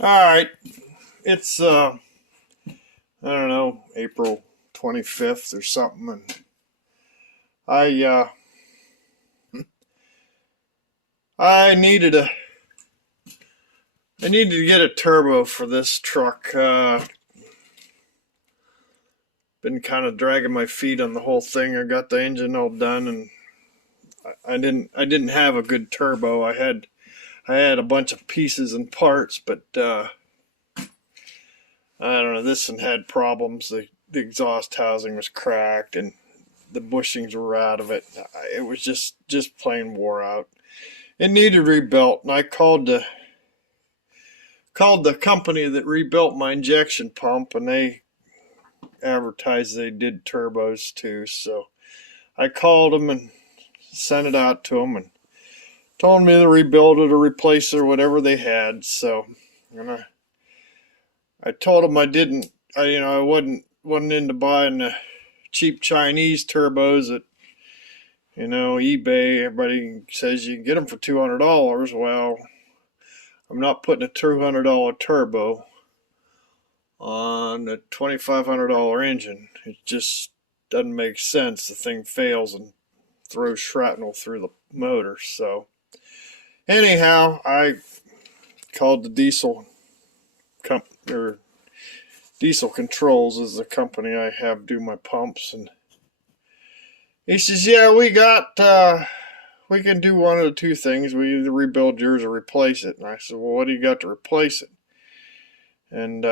All right, it's I don't know, April 25th or something, and I uh, I needed a I needed to get a turbo for this truck. Been kind of dragging my feet on the whole thing. I got the engine all done, and I didn't have a good turbo. I had a bunch of pieces and parts, but I don't know. This one had problems. The exhaust housing was cracked, and the bushings were out of it. It was just plain wore out. It needed rebuilt, and I called the company that rebuilt my injection pump, and they advertised they did turbos too. So I called them and sent it out to them and told me to rebuild it or replace it or whatever they had. So, and I told them I didn't, I wasn't into buying the cheap Chinese turbos at eBay. Everybody says you can get them for $200. Well, I'm not putting a $200 turbo on a $2,500 engine. It just doesn't make sense. The thing fails and throws shrapnel through the motor. So anyhow, I called the Diesel Controls is the company I have do my pumps, and he says, "Yeah, we can do one of the two things. We either rebuild yours or replace it." And I said, "Well, what do you got to replace it?" And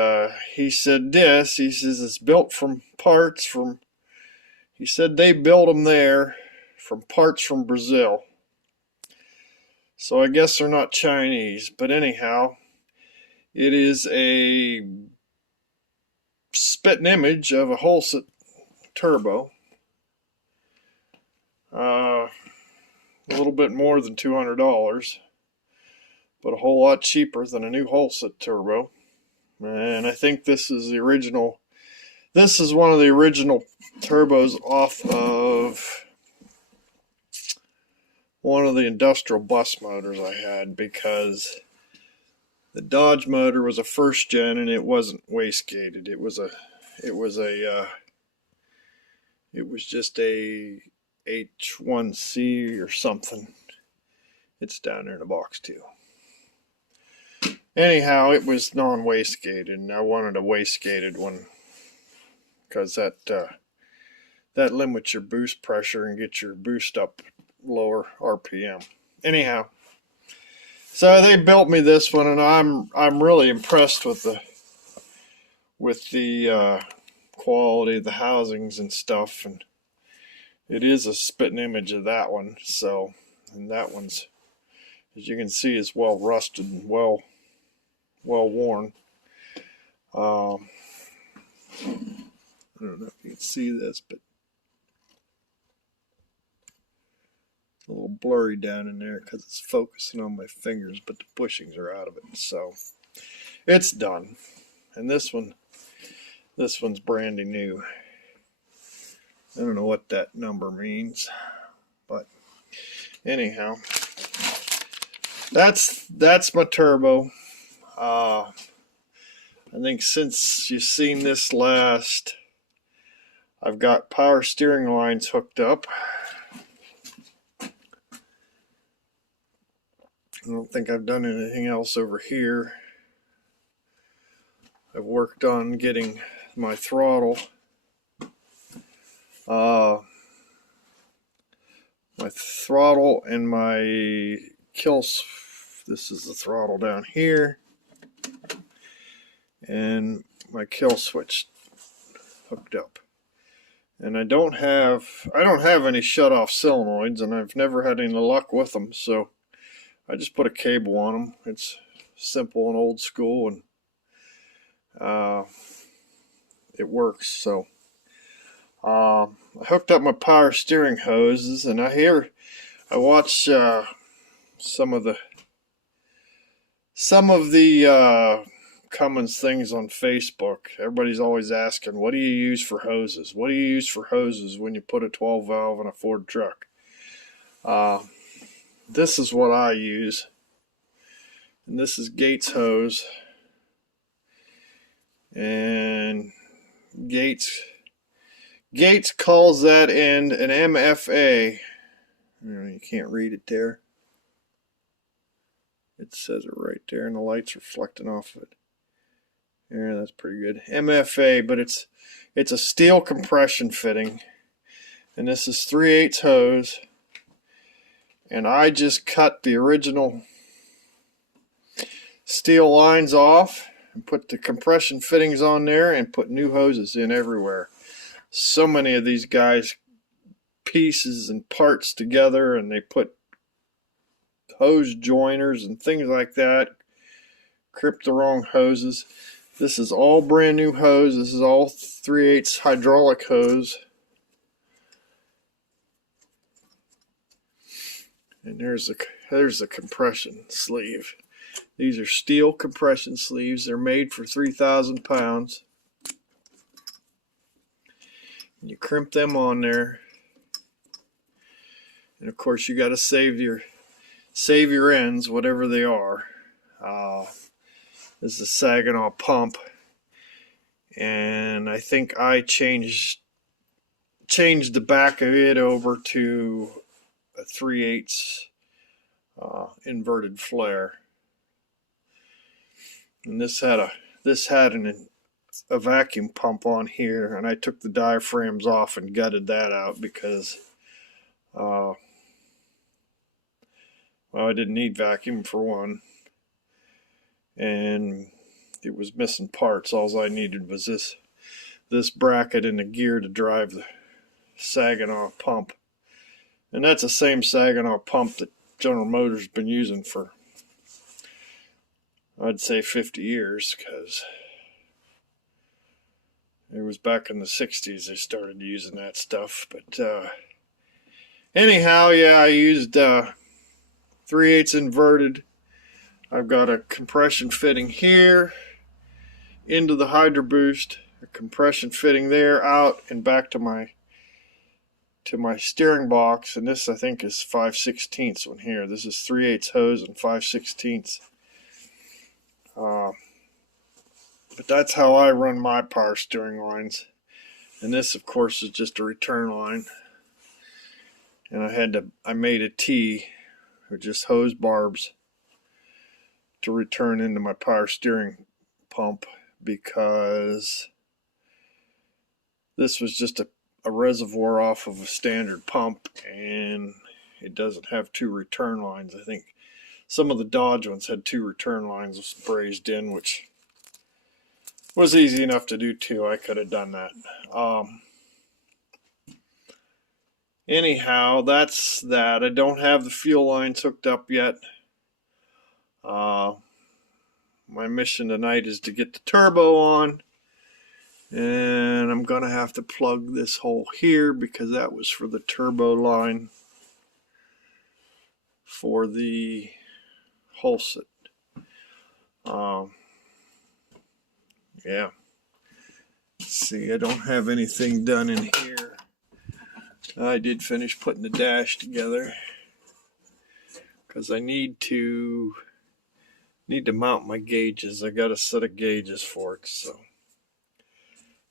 he said this. He says it's built from parts from. He said they built them there from parts from Brazil. So I guess they're not Chinese. But anyhow, it is a spitting image of a Holset turbo. A little bit more than $200, but a whole lot cheaper than a new Holset turbo. And I think this is the original. This is one of the original turbos off of one of the industrial bus motors I had, because the Dodge motor was a first gen and it wasn't wastegated. It was just a H1C or something. It's down there in the box too. Anyhow, it was non-wastegated, and I wanted a wastegated one because that limits your boost pressure and gets your boost up lower RPM. Anyhow, so they built me this one, and I'm really impressed with the quality of the housings and stuff, and it is a spitting image of that one. So, and that one's, as you can see, is well rusted and well worn. I don't know if you can see this, but it's a little blurry down in there because it's focusing on my fingers, but the bushings are out of it. So it's done. And this one's brandy new. I don't know what that number means, but anyhow, that's my turbo. I think since you've seen this last, I've got power steering lines hooked up. I don't think I've done anything else over here. I've worked on getting my throttle. My throttle and my kill. This is the throttle down here, and my kill switch hooked up. And I don't have any shut off solenoids, and I've never had any luck with them, so I just put a cable on them. It's simple and old school, and it works. So I hooked up my power steering hoses, and I watch some of the Cummins things on Facebook. Everybody's always asking, what do you use for hoses? What do you use for hoses when you put a 12 valve in a Ford truck? This is what I use. And this is Gates hose. And Gates calls that end an MFA. You can't read it there. It says it right there, and the light's reflecting off of it. Yeah, that's pretty good. MFA, but it's a steel compression fitting, and this is 3/8 hose. And I just cut the original steel lines off and put the compression fittings on there and put new hoses in everywhere. So many of these guys pieces and parts together, and they put hose joiners and things like that, crimp the wrong hoses. This is all brand new hose. This is all 3/8 hydraulic hose. And there's the compression sleeve. These are steel compression sleeves. They're made for 3,000 pounds. You crimp them on there. And of course you got to save your ends, whatever they are. This is a Saginaw pump. And I think I changed the back of it over to a 3/8 inverted flare, and this had a vacuum pump on here, and I took the diaphragms off and gutted that out because well, I didn't need vacuum for one, and it was missing parts. All I needed was this bracket and the gear to drive the Saginaw pump. And that's the same Saginaw pump that General Motors has been using for, I'd say, 50 years, because it was back in the 60s they started using that stuff. But anyhow, yeah, I used 3/8 inverted. I've got a compression fitting here into the Hydro Boost, a compression fitting there, out and back to my steering box, and this I think is 5/16 one here. This is 3/8 hose and 5/16. But that's how I run my power steering lines. And this, of course, is just a return line. And I made a T with just hose barbs to return into my power steering pump, because this was just a reservoir off of a standard pump, and it doesn't have two return lines. I think some of the Dodge ones had two return lines brazed in, which was easy enough to do too. I could have done that. Anyhow, that's that. I don't have the fuel lines hooked up yet. My mission tonight is to get the turbo on. And I'm going to have to plug this hole here because that was for the turbo line for the Hulset. Yeah. Let's see, I don't have anything done in here. I did finish putting the dash together because I need to mount my gauges. I got a set of gauges for it, so.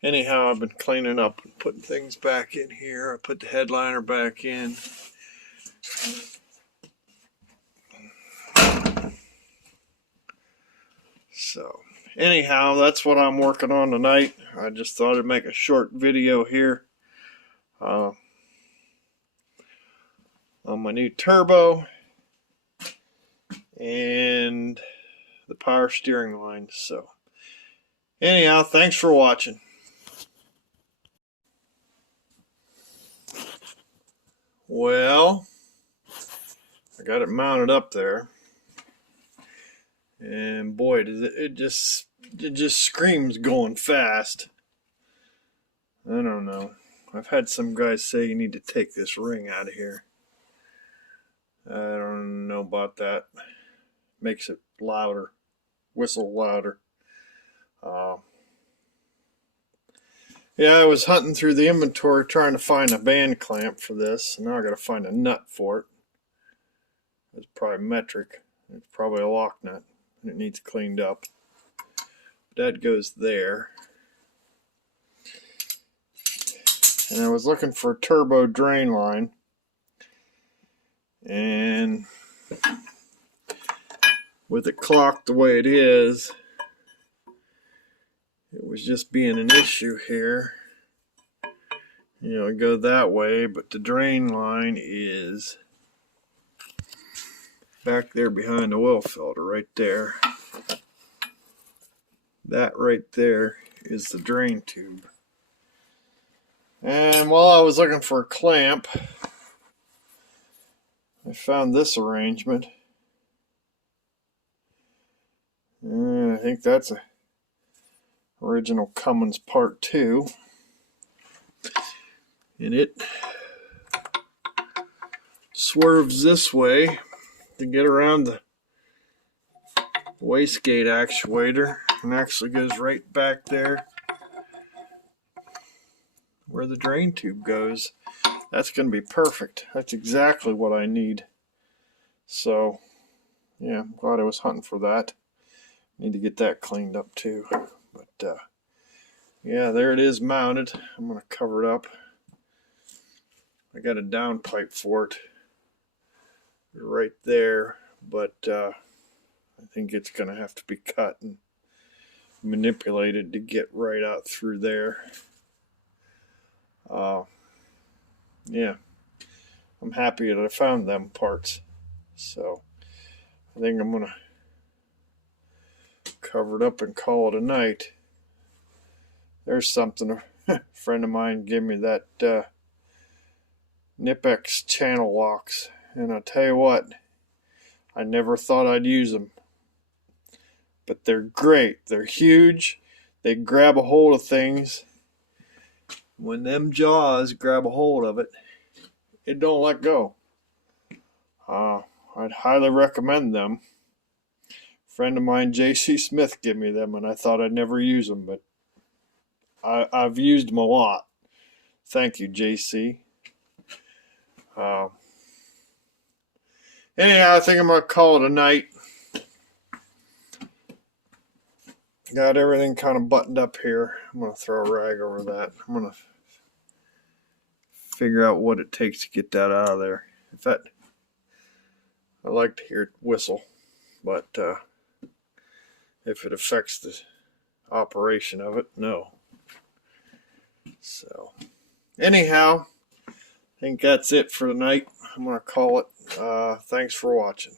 Anyhow, I've been cleaning up and putting things back in here. I put the headliner back in. So, anyhow, that's what I'm working on tonight. I just thought I'd make a short video here on my new turbo and the power steering line. So, anyhow, thanks for watching. Well, I got it mounted up there, and boy, does it just screams going fast. I don't know. I've had some guys say you need to take this ring out of here. I don't know about that. Makes it louder, whistle louder. Yeah, I was hunting through the inventory trying to find a band clamp for this. Now I got to find a nut for it. It's probably metric. It's probably a lock nut. It needs cleaned up. That goes there. And I was looking for a turbo drain line. And with it clocked the way it is, it was just being an issue here. You know, go that way, but the drain line is back there behind the oil filter, right there. That right there is the drain tube. And while I was looking for a clamp, I found this arrangement. And I think that's a original Cummins Part 2. And it swerves this way to get around the wastegate actuator, and actually goes right back there where the drain tube goes. That's going to be perfect. That's exactly what I need. So, yeah, I'm glad I was hunting for that. Need to get that cleaned up too. But, yeah, there it is mounted. I'm going to cover it up. I got a downpipe for it right there, but I think it's going to have to be cut and manipulated to get right out through there. Yeah, I'm happy that I found them parts. So I think I'm going to cover it up and call it a night. There's something. A friend of mine gave me that Nipex channel locks, and I'll tell you what, I never thought I'd use them, but they're great. They're huge. They grab a hold of things. When them jaws grab a hold of it, it don't let go. I'd highly recommend them. A friend of mine, J.C. Smith, gave me them, and I thought I'd never use them, but I've used them a lot. Thank you, J.C. Anyhow, I think I'm going to call it a night. Got everything kind of buttoned up here. I'm going to throw a rag over that. I'm going to figure out what it takes to get that out of there. In fact, I like to hear it whistle, but if it affects the operation of it, no. So, anyhow, I think that's it for tonight. I'm going to call it. Thanks for watching.